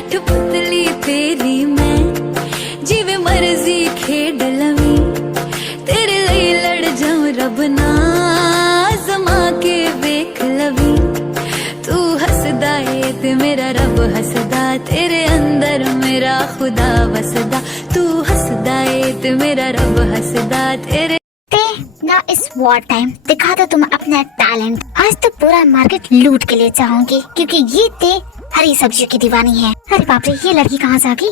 कठपुतली तेरी मैं जिवे मर्जी खेड लवी तेरे लिए लड़ जाऊं रब ना जमा के वेख लवी तू हसदा है ते मेरा रब हसदा तेरे अंदर मेरा खुदा वसदा तू हसदा है ते मेरा रब हसदा तेरे ना इस वॉर टाइम दिखा दो तुम अपना टैलेंट। आज तो पूरा मार्केट लूट के ले जाऊंगी क्योंकि ये ते हरी सब्जियों की दीवानी है। अरे बाप रे, ये लड़की कहाँ से आ गई?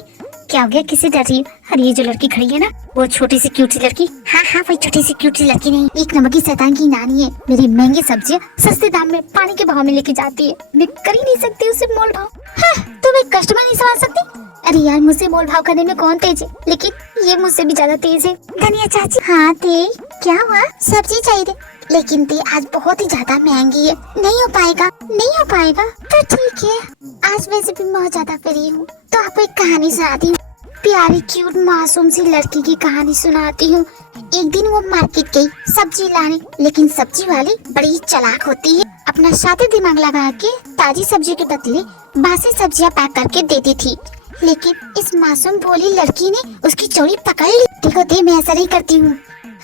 क्या हो गया? किसी डर रही? अरे ये जो लड़की खड़ी है ना, वो छोटी सी क्यूट सी लड़की। हाँ हाँ, वही छोटी सी क्यूट सी लड़की नहीं, एक नंबर की शैतान की नानी है। मेरी महंगी सब्जियाँ सस्ते दाम में पानी के भाव में लेके जाती है। मैं कर ही नहीं सकती उससे मोल भाव। हाँ, तुम एक कस्टमर नहीं संभाल सकती? अरे यार, मुझसे मोल भाव करने में कौन तेज है, लेकिन ये मुझसे भी ज्यादा तेज है। धनिया चाची। हाँ ते, क्या हुआ? सब्जी चाहिए, लेकिन ते आज बहुत ही ज्यादा महंगी है। नहीं हो पाएगा? नहीं हो पाएगा तो ठीक है। आज वैसे भी बहुत ज्यादा फ्री हूँ, तो आपको एक कहानी सुनाती हूँ। प्यारी क्यूट मासूम सी लड़की की कहानी सुनाती हूँ। एक दिन वो मार्केट गई सब्जी लाने, लेकिन सब्जी वाली बड़ी चालाक होती है। अपना शातिर दिमाग लगा के ताजी सब्जी के बदले बासी सब्जियाँ पैक करके देती थी, लेकिन इस मासूम भोली लड़की ने उसकी चोरी पकड़ ली। देखो दे, मैं ऐसा नहीं करती हूँ।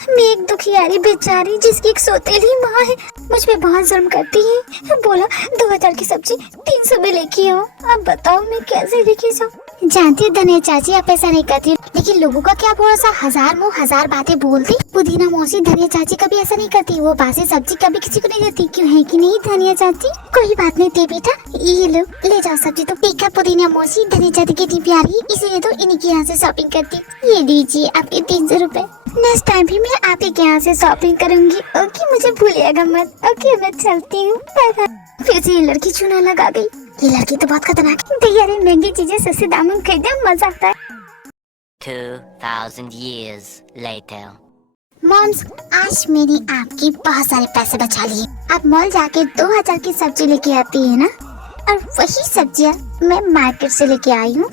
मैं एक दुखियारी बेचारी जिसकी एक सौतेली माँ है, मुझ पे बहुत जुर्म करती है। बोला 2000 की सब्जी 300 में लेके आओ। अब बताओ मैं कैसे लेके जाऊँ? जानती हूँ धनिया चाची, आप ऐसा नहीं करती, लेकिन लोगों का क्या भरोसा, हजार मुँह हजार बातें बोलती। पुदीना मौसी धनिया चाची कभी ऐसा नहीं करती, वो बासी सब्जी कभी किसी को नहीं देती। क्यों है कि नहीं धनिया चाची? कोई बात नहीं दे बेटा, ये लो ले जाओ सब्जी। तो देखा पुदीना मौसी धनिया चाची कितनी प्यारी है, इसीलिए तो इन्हीं के यहाँ से शॉपिंग करती। ये लीजिए आपके 300 रुपए। नेक्स्ट टाइम भी मैं आपके यहाँ से शॉपिंग करूंगी। ओके, मुझे भूलिएगा मत। ओके, मैं चलती हूँ। फिर से ये लड़की चूना लगा गई। ये लड़की तो बहुत खतरनाक है। भैया रे, महंगी चीजें सस्ते दामों में खरीदे मजा आता है। 2000 years later. मॉम्स, आज मैंने आपके बहुत सारे पैसे बचा लिए। आप मॉल जाके 2000 की सब्जी लेके आती है ना, और वही सब्जियाँ मैं मार्केट से लेके आई हूँ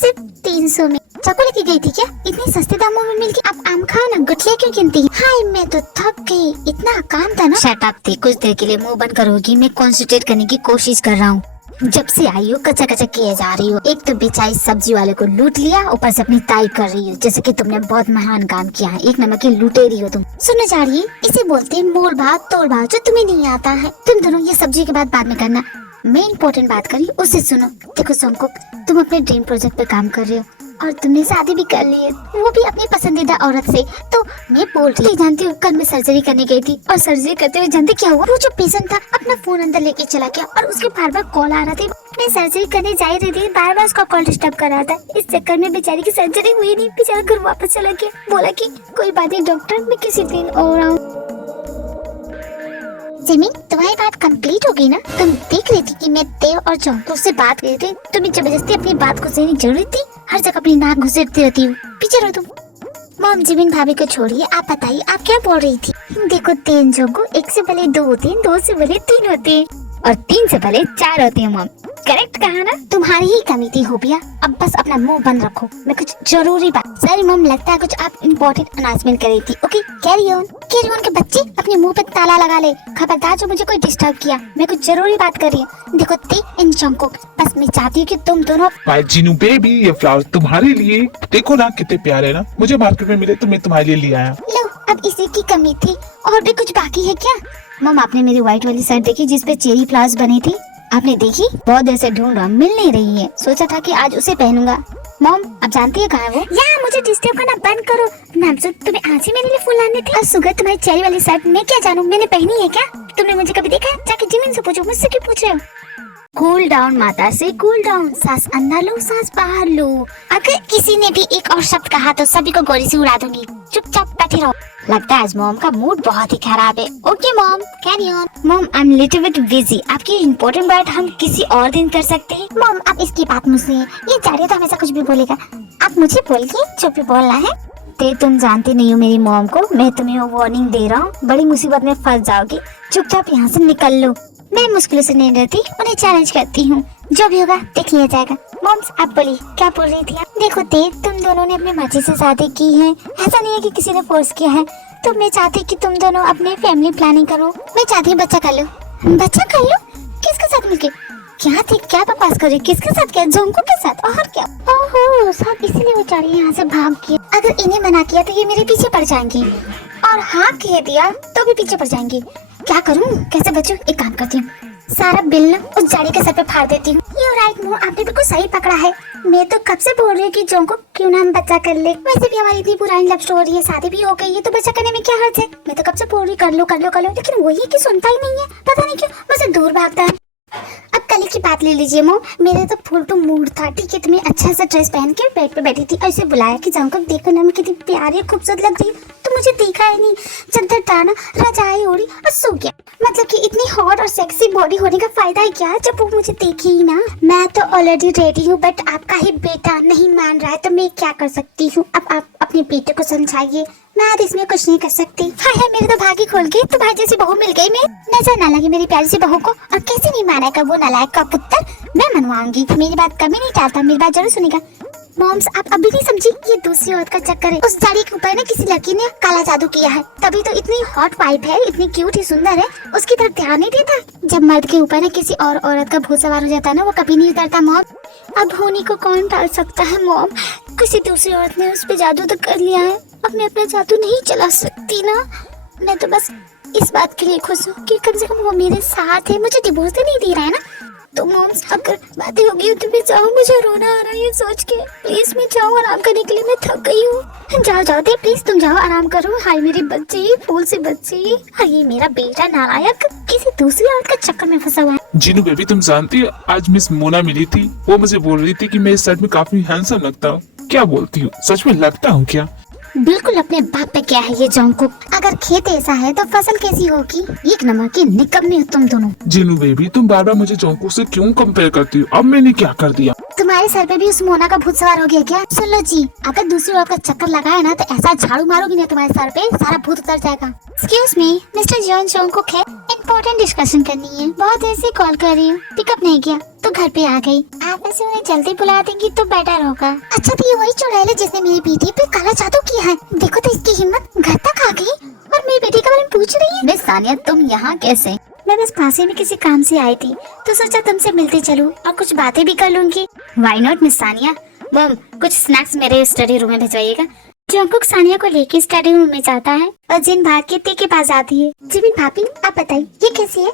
सिर्फ 300 में। चाकू लेके गई थी क्या? इतने सस्ते दामों में मिल के आप आम खाओ ना, गुठलियाँ क्यों गिनती है? हाय, मैं तो थक गई, इतना काम था ना। शट अप थी, कुछ देर के लिए मुंह बंद करोगी? मैं कंसंट्रेट करने की कोशिश कर रहा हूँ। जब से आई हो कच्चा कच्चा किए जा रही हो। एक तो बेचारी सब्जी वाले को लूट लिया, ऊपर से अपनी तारीफ कर रही हो जैसे कि तुमने बहुत महान काम किया है। एक नंबर की लुटेरी हो तुम। सुनो जा रही है, इसे बोलते हैं मोल भाव तोड़ भाव, जो तुम्हें नहीं आता है। तुम दोनों ये सब्जी के बाद में करना। मैं इम्पोर्टेंट बात करी उससे सुनो। देखो सोमकुक, तुम अपने ड्रीम प्रोजेक्ट पे काम कर रहे हो और तुमने शादी भी कर ली है, वो भी अपनी पसंदीदा औरत से। तो मैं बोल रही जानती हूँ, कल मैं सर्जरी करने गई थी और सर्जरी करते हुए जानते क्या हुआ? वो जो पेशेंट था अपना फोन अंदर लेके चला गया और उसके बार बार कॉल आ रहा था। मैं सर्जरी करने जा रही थी, बार बार उसका कॉल डिस्टर्ब कर रहा था। इस चक्कर में बेचारी की सर्जरी हुई नहीं, बेचारा घर वापस चला गया। बोला कि कोई बात नहीं डॉक्टर, मैं किसी दिन और आऊँ। जिमी, तुम्हारी बात कंप्लीट हो गई ना? तुम देख रही थी कि मैं देव और जौनपुर से बात कर रही थी, तुम्हें जबरदस्ती अपनी बात को कहने की जरूरत थी? हर जगह अपनी नाक घुसेड़ती रहती हूँ। पीछे रहो तुम। मॉम, जिमिन भाभी को छोड़िए, आप बताइए आप क्या बोल रही थी? देखो, 3 जोगो 1 से भले 2 होते हैं, 2 से भले 3 होते हैं, और 3 से भले 4 होते हैं। मॉम करेक्ट कहा ना? तुम्हारी ही कमी थी हो भैया, अब बस अपना मुंह बंद रखो। मैं कुछ जरूरी बात। सॉरी मॉम, लगता है कुछ आप इम्पोर्टेंट अनाउंसमेंट कर रही थी। Okay, carry on. Carry on के बच्चे अपने मुंह पे ताला लगा ले। खबरदार जो मुझे कोई डिस्टर्ब किया, मैं कुछ जरूरी बात कर रही हूँ। देखो ते इन चंको, बस मैं चाहती हूँ कि तुम दोनों। जीनू बेबी, ये फ्लावर तुम्हारे लिए। देखो ना कितने प्यारे ना, मुझे मार्केट में मिले तो मैं तुम्हारे लिए ले आया। लो, अब इसी की कमी थी। और भी कुछ बाकी है क्या? मॉम, आपने मेरी व्हाइट वाली शर्ट देखी जिसपे चेरी फ्लावर्स बनी थी? आपने देखी? बहुत देर से ढूंढ रहा, मिल नहीं रही है। सोचा था कि आज उसे पहनूंगा। मॉम, अब जानती है कहाँ है वो? या मुझे डिस्टर्ब करना बंद करो। नामसुद, तुम्हें आज ही मेरे लिए फूल लाने थे। और सुगर, तुम्हारी चेरी वाली शर्ट मैं क्या जानूं, मैंने पहनी है क्या? तुमने मुझे कभी देखा है? जाके जिमिन से पूछो, मुझसे क्यों पूछ रहे हो? कूल डाउन माता से कूल डाउन, सांस अंदर लो सांस बाहर लो। अगर किसी ने भी एक और शब्द कहा तो सभी को गोली से उड़ा दूंगी। चुपचाप बैठे रहो। लगता है आज मॉम का मूड बहुत ही खराब है। Okay mom, carry on. Mom, I am little bit busy. आपकी इम्पोर्टेंट बात हम किसी और दिन कर सकते हैं। मॉम, आप इसकी बात मुझसे, ये जा रही तो हमेशा कुछ भी बोलेगा। आप मुझे बोलिए जो भी बोलना है। ते तुम जानती नहीं हो मेरी मॉम को, मैं तुम्हें वार्निंग दे रहा हूँ, बड़ी मुसीबत में फंस जाओगी। चुपचाप यहाँ से निकल लो। मैं मुश्किलों से नहीं डरती, उन्हें चैलेंज करती हूँ। जो भी होगा देख लिया जाएगा। मॉम्स, आप बोलिए क्या बोल रही थी आप? देखो ते, तुम दोनों ने अपनी मर्जी से शादी की है, ऐसा नहीं है कि किसी ने फोर्स किया है। तो मैं चाहती कि तुम दोनों अपनी फैमिली प्लानिंग करो। मैं चाहती हूँ बच्चा कर लो। बच्चा कर लो? किसके साथ मिलके? क्या थे, क्या बकवास कर रही, किसके साथ, क्या जोंको के साथ, और क्या? ओहो, सब इसीलिए बेचारी यहाँ से भाग गई। अगर इन्हें मना किया तो ये मेरे पीछे पड़ जाएंगी, और हाँ कह दिया तो भी पीछे पड़ जाएंगी। क्या करूँ, कैसे बचूं? एक काम करती हूँ, सारा बिल न उस जाड़ी के सर पे फाड़ देती हूँ। यू राइट मो, आपने बिल्कुल सही पकड़ा है। मैं तो कब से बोल रही हूँ कि जोंको क्यों ना हम बच्चा कर ले। वैसे भी हमारी इतनी पुरानी लव स्टोरी है, शादी भी हो गई है, तो बच्चा करने में क्या हर्ज है। मैं तो कब से बोल रही कर लो कर लो कर लो, लेकिन वही कि सुनता ही नहीं है, पता नहीं क्यों मुझसे दूर भागता है। अब कल की बात ले लीजिए मो, मेरे तो फुल टू मूड था, ठीक है, तुम्हें अच्छा सा ड्रेस पहन के बेड पे बैठी थी और इसे बुलाया कि जोंको देखो ना मैं कितनी प्यारी खूबसूरत लग रही हूँ, तो मुझे देखा ही नहीं, चद्दर डाला, रजाई ओढ़ी और सो गया। मतलब कि इतनी हॉट और सेक्सी बॉडी होने का फायदा है क्या जब वो मुझे देखे ही ना। मैं तो ऑलरेडी रेडी हूँ, बट आपका ही बेटा नहीं मान रहा है, तो मैं क्या कर सकती हूँ। अब आप अपने बेटे को समझाइए, मैं आज इसमें कुछ नहीं कर सकती। हाय मेरे तो भागी खोल गई, तो भाई जैसी बहू मिल गई। मैं नजर ना लगी मेरी प्यारी सी बहू को, और कैसे नहीं मानेगा वो नालायक का पुत्र। मैं मनवाऊंगी, मेरी बात कभी नहीं टालता, मेरी बात जरूर सुनेगा। मॉम्स आप अभी नहीं समझी, ये दूसरी औरत का चक्कर है। उस जाड़ी के ऊपर ना किसी लड़की ने काला जादू किया है, तभी तो इतनी हॉट वाइफ है, इतनी क्यूट ही सुंदर है, उसकी तरफ ध्यान नहीं देता। जब मर्द के ऊपर ना किसी और औरत का भूत सवार हो जाता है ना, वो कभी नहीं उतरता मॉम। अब होनी को कौन टाल सकता है मॉम, किसी दूसरी औरत ने उस पे जादू तो कर लिया है, अब मैं अपना जादू नहीं चला सकती ना। मैं तो बस इस बात के लिए खुश हूँ कि कम से कम वो मेरे साथ है, मुझे डिवोर्स तो नहीं दे रहा है ना। तो मॉम्स अगर बातें होगी तो मैं जाऊँ, मुझे रोना आ रहा है ये सोच के। प्लीज मैं जाऊँ आराम करने के लिए, मैं थक गई हूँ। जाओ जाओ दे प्लीज, तुम जाओ आराम करो। हाय मेरी बच्ची, फूल से बच्ची, हाय मेरा बेटा नालायक किसी दूसरी औरत का चक्कर में फंसा हुआ है। जीनू बेबी तुम जानती हो, आज मिस मोना मिली थी, वो मुझे बोल रही थी कि मैं इस शर्ट में काफी हैंडसम लगता हूँ। क्या बोलती हूँ, सच में लगता हूँ क्या? बिल्कुल अपने बाप पे क्या है ये जोंको, अगर खेत ऐसा है तो फसल कैसी होगी। एक नंबर की निकम्मी हो तुम दोनों। जीनू बेबी तुम बार बार मुझे जोंको से क्यों कंपेयर करती हो? अब मैंने क्या कर दिया? तुम्हारे सर पे भी उस मोना का भूत सवार हो गया क्या? सुन लो जी, अगर दूसरी औरत का चक्कर लगाए ना तो ऐसा झाड़ू मारोगी ना तुम्हारे सर पे, सारा भूत उतर जाएगा। एक्सक्यूज मी मिस्टर जॉन जोंको, है इम्पोर्टेंट डिस्कशन करनी है, बहुत देर से कॉल कर रही हूँ, पिकअप नहीं किया तो घर पे आ गई। आप ऐसे उन्हें जल्दी बुला देंगी तो बेटर होगा। अच्छा तो ये वही चुड़ैल है जिसने मेरी बेटी पे काला जादू किया है। देखो तो इसकी हिम्मत, घर तक आ गई और मेरी बेटी के बारे में पूछ रही है। मिस सानिया तुम यहाँ कैसे? मैं बस पास ही में किसी काम से आई थी, तो सोचा तुमसे मिलते चलूं और कुछ बातें भी कर लूंगी। Why not miss Sania. Mom कुछ स्नैक्स मेरे स्टडी रूम में भिजवाइएगा। जोंकुक सानिया को लेके स्टडी रूम में जाता है और जिन भाग के ती के पास आती है। जिमिन भाभी आप बताइए ये कैसी है?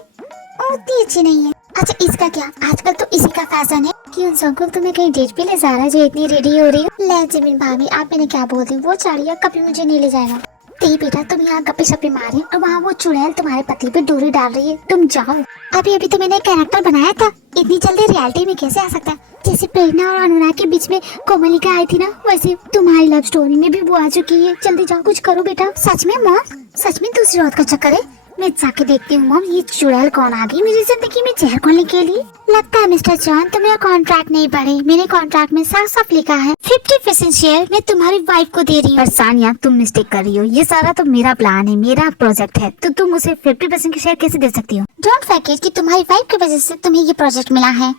उतनी अच्छी नहीं है। अच्छा इसका क्या, आजकल तो इसी का फैशन है कि उन जोंकुक तुम्हें कहीं डेट पे ले जा रहा है जो इतनी रेडी हो रही है। ले जिमिन भाभी आप मैंने क्या बोल दी, वो चाड़िया कभी मुझे नहीं ले जाएगा। ते बेटा तुम यहाँ गप्पे शप्पे मारे और वहाँ वो चुड़ैल तुम्हारे पति पे डोरी डाल रही है, तुम जाओ। अभी अभी तो मैंने कैरेक्टर बनाया था, इतनी जल्दी रियलिटी में कैसे आ सकता है? जैसे प्रेरणा और अनुराग के बीच में कोमलिका आई थी ना, वैसे तुम्हारी लव स्टोरी में भी वो आ चुकी है। जल्दी जाओ कुछ करो बेटा। सच में मॉम, सच में दूसरी औरत का चक्कर है? मैं जाके देखती हूँ मॉम, ये चुड़ैल कौन आ गई मेरी जिंदगी में जहर खोलने के लिए। लगता है मिस्टर जॉन तुम मेरा कॉन्ट्रैक्ट नहीं पढ़े, मेरे कॉन्ट्रैक्ट में साफ साफ लिखा है 50% शेयर मैं तुम्हारी वाइफ को दे रही हूँ। पर सानिया तुम मिस्टेक कर रही हो, ये सारा तो मेरा प्लान है, मेरा प्रोजेक्ट है, तो तुम उसे 50% के शेयर कैसे दे सकती हो? डोंट फॉरगेट कि तुम्हारी वाइफ की वजह से तुम्हें ये प्रोजेक्ट मिला है,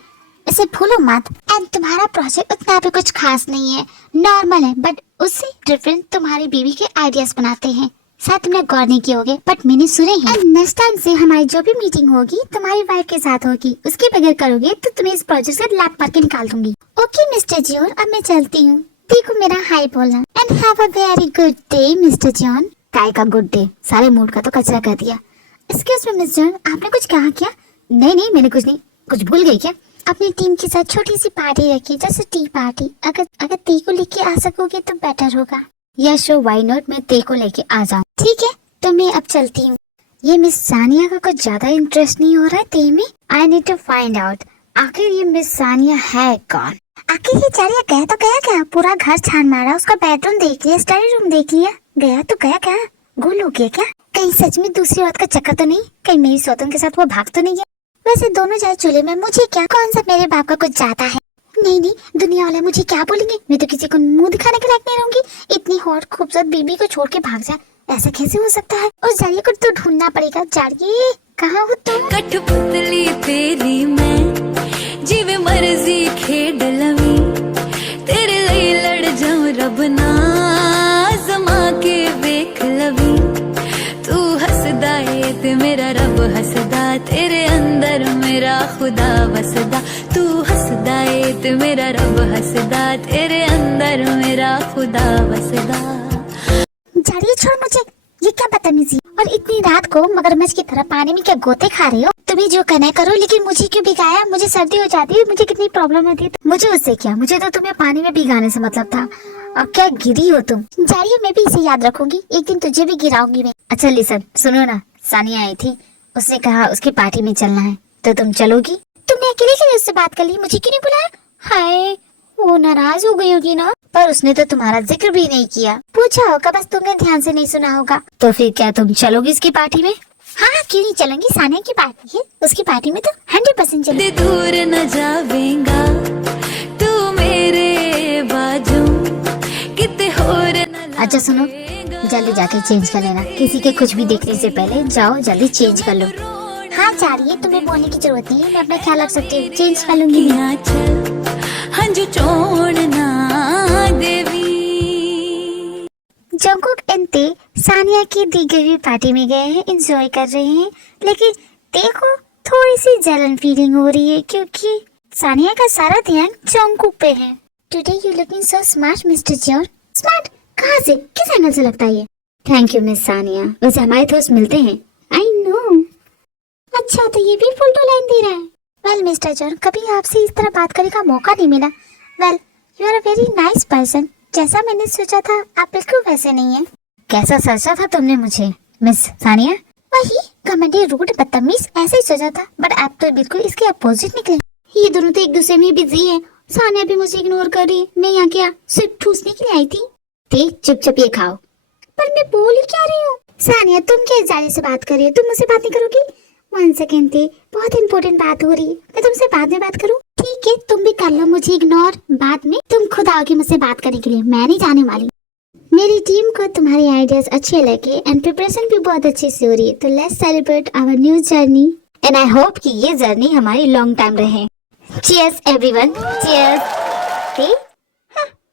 इसे भूलो मत। एंड तुम्हारा प्रोजेक्ट उतना भी कुछ खास नहीं है, नॉर्मल है, बट उससे डिफरेंट तुम्हारी बीवी के आइडियाज बनाते हैं। शायद तुमने गौर नहीं किए होगे बट मैंने सुने हैं। एंड नेक्स्ट टाइम से हमारी जो भी मीटिंग होगी तुम्हारी वाइफ के साथ होगी, उसके बगैर करोगे तो तुम्हें इस प्रोजेक्ट से लात मार के निकाल दूंगी। ओके मिस्टर जॉन अब मैं चलती हूँ, देखो मेरा हाई बोलना। And have a very good day mister John. काय का गुड डे, सारे मूड का तो कचरा कर दिया। एक्सक्यूज मी मिस्टर जॉन, आपने कुछ कहा क्या? नहीं मैंने कुछ नहीं, कुछ भूल गई क्या? अपनी टीम के साथ छोटी सी पार्टी रखी, जैसे टी पार्टी। अगर ती को लेके आ सकोगे तो बेटर होगा। यस शो व्हाई नॉट, मैं ते को लेके आ जाऊँ। ठीक है तो मैं अब चलती हूँ। ये मिस सानिया का कुछ ज्यादा इंटरेस्ट नहीं हो रहा है ते में। I need to find out आखिर ये मिस सानिया है कौन। आखिर ये चारिया गया तो गया क्या? पूरा घर छान मारा, उसका बेडरूम देख लिया, स्टडी रूम देख लिया, गया तो गया क्या? गोल हो गया क्या? कहीं सच में दूसरी औरत का चक्कर तो नहीं? कहीं मेरी सौतन के साथ वो भाग तो नहीं है? वैसे दोनों जाए चूल्हे में, मुझे क्या, कौन सा मेरे बाप का कुछ जाता है। नहीं दुनिया वाले मुझे क्या बोलेंगे, मैं तो किसी को मुंह दिखाने के लायक नहीं रहूंगी। इतनी हॉट खूबसूरत बीबी को छोड़ के भाग जाए, ऐसा कैसे हो सकता है? उस जाड़िए को तो ढूंढना पड़ेगा। जाड़िए कहाँ हो तुम? कठपुतली तेरी मैं जिवे मर्जी खेड लवी, तेरे लिए लड़ जाऊं रब ना जमा के वेख लवी। तू हसदा है ते मेरा रब हसदा, तेरे अंदर मेरा खुदा वसदा तू हसदा ए ते मेरा रब हसदा तेरे अंदर मेरा खुदा वसदा। झाड़िए छोड़ मुझे, ये क्या बदतमीजी। और इतनी रात को मगरमच्छ की तरह पानी में क्या गोते खा रहे हो? तुम्हें जो करना है करो, लेकिन मुझे क्यों भिगाया? मुझे सर्दी हो जाती है, मुझे कितनी प्रॉब्लम होती है। मुझे उससे क्या, मुझे तो तुम्हें पानी में भिगाने से मतलब था। अब क्या गिरी हो तुम। जारिए मैं भी इसे याद रखूंगी, एक दिन तुझे भी गिराऊंगी मैं। अच्छा लिसन, सुनो ना, सानिया आई थी, उसने कहा उसकी पार्टी में चलना है, तो तुम चलोगी? तुमने अकेले के लिए उससे बात कर ली, मुझे क्यों नहीं बुलाया? हाय, वो नाराज हो गई होगी ना। पर उसने तो तुम्हारा जिक्र भी नहीं किया। पूछा होगा, बस तुमने ध्यान से नहीं सुना होगा। तो फिर क्या तुम चलोगी इसकी पार्टी में? हाँ क्यों नहीं चलूंगी, सानिया की पार्टी है, उसकी पार्टी में तो 100% चलूंगी। दूर न जावेगा तू मेरे बाजू किते होर न। अच्छा सुनो, जल्दी जाके चेंज कर लेना, किसी के कुछ भी देखने से पहले जाओ जल्दी चेंज कर लो। हाँ जारिए, तुम्हें बोलने की जरूरत नहीं है, मैं अपना ख्याल रख सकती हूँ, चेंज कर लूंगी। हंजू छोड़ना देवी। जंगकुक एंते सानिया की दी गई हुई पार्टी में गए हैं, एंजॉय कर रहे हैं, लेकिन देखो थोड़ी सी जलन फीलिंग हो रही है क्योंकि सानिया का सारा ध्यान जंगकुक पे है। Today you looking so smart mister John. Smart कहाँ से, किस एंगल से लगता है ये? थैंक यू मिस सानिया, वैसे हमारे दोस्त मिलते हैं। I know. अच्छा तो ये भी फुल टू लाइन दे रहा है। वेल मिस्टर जॉन, कभी आपसे इस तरह बात करने का मौका नहीं मिला। Well you are a very nice person, जैसा मैंने सोचा था आप बिल्कुल वैसे नहीं है। कैसा सोचा था तुमने मुझे मिस सानिया? वही घमंडी, रूड, बदतमीज, ऐसे ही सोचा था, बट आप तो बिल्कुल इसके अपोजिट निकले। ये दोनों तो एक दूसरे में बिजी है। सानिया भी मुझे इग्नोर कर रही है, मैं यहाँ क्या सिर्फ ठूसने के लिए आई थी? चुप ये खाओ। पर मैं बोल ही क्या रही हूँ? सानिया तुम क्या जाने से बात कर रही हो, तुम मुझसे बात नहीं करोगी? 1 सेकेंड थे, बहुत इंपॉर्टेंट बात हो रही है, मैं तुमसे बाद में बात करूँ? ठीक है तुम भी कर लो मुझे इग्नोर, बाद में तुम खुद आओगे मुझसे बात करने के लिए, मैं नहीं जाने वाली। मेरी टीम को तुम्हारे आइडियाज अच्छे लगे एंड प्रिपरेशन भी बहुत अच्छी से हो रही है, तो let's celebrate our new journey and I hope कि ये जर्नी हमारी लॉन्ग टाइम रहे। Cheers everyone, cheers.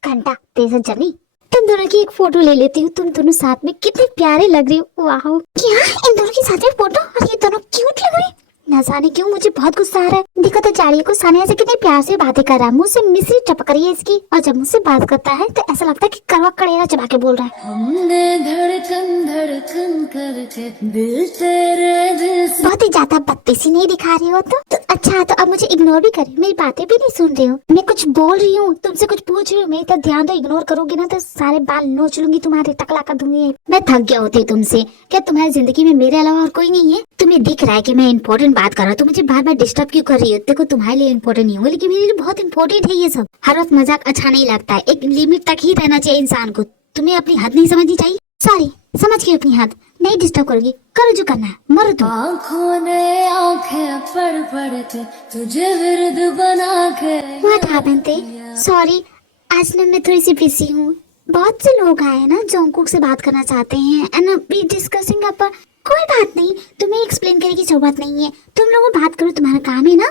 घंटा तेज जर्नी। तुम दोनों की एक फोटो ले लेती हूँ, तुम दोनों साथ में कितने प्यारे लग रही हो। वाह, क्या इन दोनों के साथ में फोटो, और ये दोनों क्यूट लग रहे हैं। न जाने क्यों मुझे बहुत गुस्सा आ रहा है। देखो तो जारिए को सानिया से कितने प्यार से बातें कर रहा है, मुझसे मिश्री टपक रही है इसकी, और जब मुझसे बात करता है तो ऐसा लगता है कि करवा कड़ेरा चबा के बोल रहा है। हमने धड़कन धड़कन करके दिल तेरे दिल से। बहुत ही ज्यादा बदतमीजी नहीं दिखा रही हो तो अच्छा, तो अब मुझे इग्नोर भी करे, मेरी बातें भी नहीं सुन रही हो। मैं कुछ बोल रही हूँ, तुमसे कुछ पूछ रही हूँ, मेरी तरफ ध्यान दो। इग्नोर करोगी ना तो सारे बाल नोच लूंगी तुम्हारे, टकला कर दूंगी। मैं थक गया होती तुमसे। क्या तुम्हारी जिंदगी में मेरे अलावा और कोई नहीं है? तुम्हें दिख रहा है कि मैं इंपॉर्टेंट बात कर रहा हूँ, तो मुझे बार बार डिस्टर्ब क्यों कर रही हो? देखो तुम्हारे लिए इंपॉर्टेंट नहीं होगा, लेकिन मेरे लिए बहुत इंपॉर्टेंट है ये सब। हर वक्त मजाक अच्छा नहीं लगता है, एक लिमिट तक ही रहना चाहिए इंसान को। तुम्हें अपनी हद नहीं समझनी चाहिए। सॉरी, समझ गई अपनी हद, नहीं डिस्टर्ब करोगी, करो जो करना है, मरो तुम। आँखों ने आँखें पढ़ पढ़ के तुझे विरुद्ध बना के। What happened? सॉरी, आज ना मैं थोड़ी सी बिजी हूँ। बहुत से लोग आए ना जंगकुक से बात करना चाहते हैं एंड वी डिस्कसिंग अप। कोई बात नहीं, तुम्हें एक्सप्लेन करने की जरूरत नहीं है, तुम लोग बात करो, तुम्हारा काम है ना।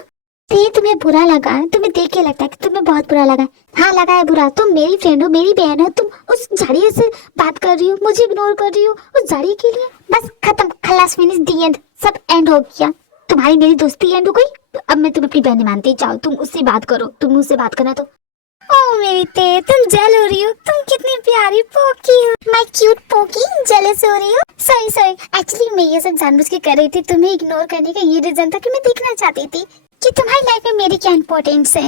ते तुम्हें बुरा लगा है, तुम्हें देख के लगता है कि तुम्हें बहुत बुरा लगा है। हाँ लगा है बुरा, तुम मेरी फ्रेंड हो, मेरी बहन हो, तुम उस झाड़िए से बात कर रही हो, मुझे इग्नोर कर रही हो उस झाड़िए के लिए। बस खत्म, खलास, फिनिश, दी एंड, सब एंड हो गया। तुम्हारी मेरी दोस्ती एंड हो गई। अब मैं तुम्हें अपनी बहन मानती, जाओ तुम उससे बात करो, तुम मुझसे बात करना तो। ओ मेरी ते, तुम जेल हो रही हो, तुम कितनी प्यारी पोकी हो, माय क्यूट पोकी, जेलस हो रही हो। सॉरी, एक्चुअली मैं ये सब जानबूझ के कर रही थी। तुम्हें इग्नोर करने का ये रीजन था कि मैं देखना चाहती थी कि तुम्हारी लाइफ में मेरी क्या इंपॉर्टेंस है,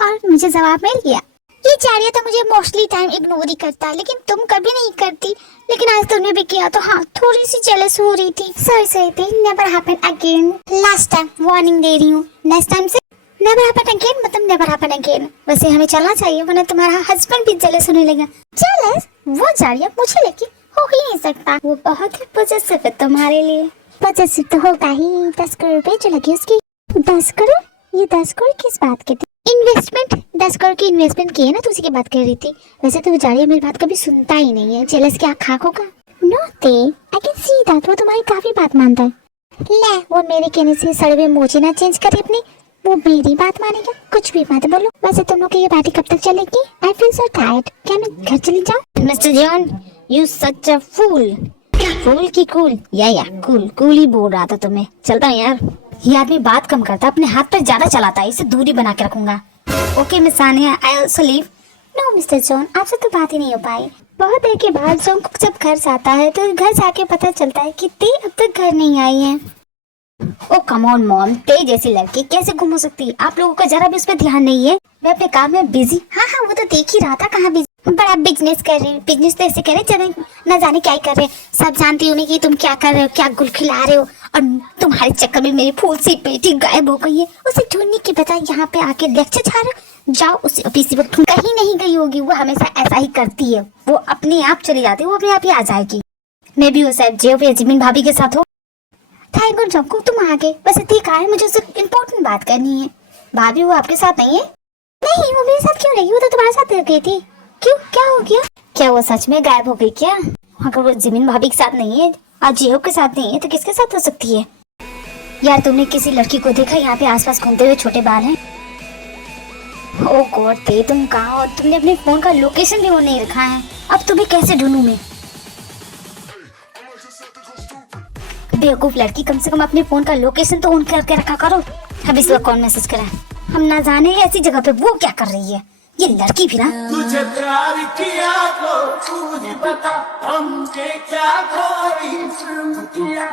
और मुझे जवाब मिल गया। ये जारिया तो मुझे मोस्टली टाइम इग्नोर ही करता है, लेकिन तुम कभी नहीं करती, लेकिन आज तुमने भी किया तो हाँ थोड़ी सी जेलस हो रही थी। सॉरी थी, never happen again. Last time warning दे रही हूँ, नेक्स्ट टाइम से नेवर हैपन अगेन, मतलब नेवर हैपन अगेन। वैसे हमें चलना चाहिए, वरना तुम्हारा हस्बैंड भी जेलस होने लगा। जेलस? वो जारिया मुझे लेके हो ही नहीं सकता, वो बहुत ही पॉजिटिव है तुम्हारे लिए। पॉजिटिव तो होगा ही। 10 करोड़ रुपए जो लगे उसकी। 10 करोड़? ये 10 करोड़ किस बात के थे? इन्वेस्टमेंट, 10 करोड़ की इन्वेस्टमेंट की है ना, तो उसी की बात कर रही थी। वैसे तो जारिया मेरी बात कभी सुनता ही नहीं है, जेलस क्या खाक होगा। नो ते, आई कैन सी दैट, वो तुम्हारी काफी बात मानता है। ले, वो मेरे कहने से सड़वे मोजे ना चेंज करे अपनी, वो मेरी बात मानेगा। कुछ भी मत बोलो। वैसे तुम लोग की ये पार्टी कब तक चलेगी? आई फील सो टायर्ड, क्या मैं घर चली जाऊँ? मिस्टर जॉन, यू सच अ फूल। फूल की कूल, या कूल ही बोल रहा था तुम्हें। चलता हूँ यार। ये आदमी बात कम करता, अपने हाथ पर ज्यादा चलाता है, इसे दूरी बना के रखूंगा। Okay miss Sania, I also leave. No mister John, आपसे तो बात ही नहीं हो पाई। बहुत देर के बाद जॉन को जब घर जाता है तो घर जाके पता चलता है कि ते अब तक घर नहीं आई है। ओ कम ऑन मॉम, ते जैसी लड़की कैसे गुम हो सकती है? आप लोगों का जरा भी उस पर ध्यान नहीं है। मैं अपने काम में बिजी। हाँ हाँ, वो तो देख ही रहा था, कहाँ बिजी। बड़ा बिजनेस कर रहे हैं, बिजनेस तो ऐसे करे जरा न जाने क्या ही कर रहे हैं। सब जानती हूँ कि तुम क्या कर रहे हो, क्या गुल खिला रहे हो, और तुम्हारे चक्कर में मेरी फूल सी बेटी गायब हो गई है। उसे ढूंढने की बजाय यहाँ पे आके लेक्चर छा रहे हो। जाओ उसे अभी इसी वक्त। कहीं नहीं गई होगी, वो हमेशा ऐसा ही करती है। वो अपने आप चली जाती है, वो अपने आप ही आ जाएगी। मैं भी वो शायद जेब या जिमिन भाभी के साथ हो। थैंक गॉड जंको, तुम आ गए। वैसे ठीक है, मुझे उससे इम्पोर्टेंट बात करनी है। भाभी वो आपके साथ नहीं है? नहीं, वो मेरे साथ क्यों रही? वो तो तुम्हारे साथ रह गई थी। क्यों, क्या हो गया? क्या वो सच में गायब हो गई क्या? अगर वो जिमिन भाभी के साथ नहीं है और जेब के साथ नहीं है तो किसके साथ हो सकती है? यार तुमने किसी लड़की को देखा यहाँ पे आसपास घूमते हुए? छोटे बाल हैं। ओ गॉड ते, तुम कहाँ हो? तुमने अपने फोन का लोकेशन भी वो नहीं रखा है। अब तुम्हें कैसे ढूंढूं मैं? बेवकूफ लड़की, कम से कम अपने फोन का लोकेशन तो ऑन करके रखा करो। अब इस वक्त कौन मैसेज करा? हम ना जाने ऐसी जगह पे वो क्या कर रही है। ये लड़की भी ना। तुझे प्यार किया तो तुझे पता हमके क्या कोई जुर्म किया।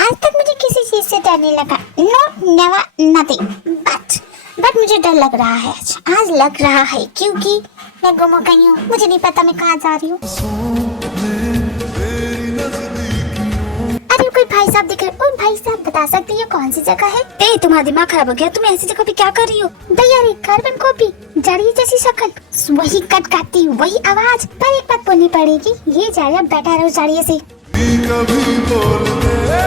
आज तक मुझे किसी चीज से डर नहीं लगा। नो नेवर नथिंग, बट मुझे डर लग रहा है। आज लग रहा है क्योंकि मैं गुम हो गई हूँ। मुझे नहीं पता मैं कहाँ जा रही हूँ। अरे कोई भाई साहब दिख रहे। ओ भाई साहब, बता सकती है कौन सी जगह है? ए तुम्हारा दिमाग खराब हो गया? तुम ऐसी जगह पे क्या कर रही हो? भैया रे, कार्बन कॉपी, जड़ी जैसी शक्ल, वही कट काटती, वही आवाज। पर एक बात बोलनी पड़ेगी, ये जाड़िया बैठा रहो जाड़िए से। कभी बोलते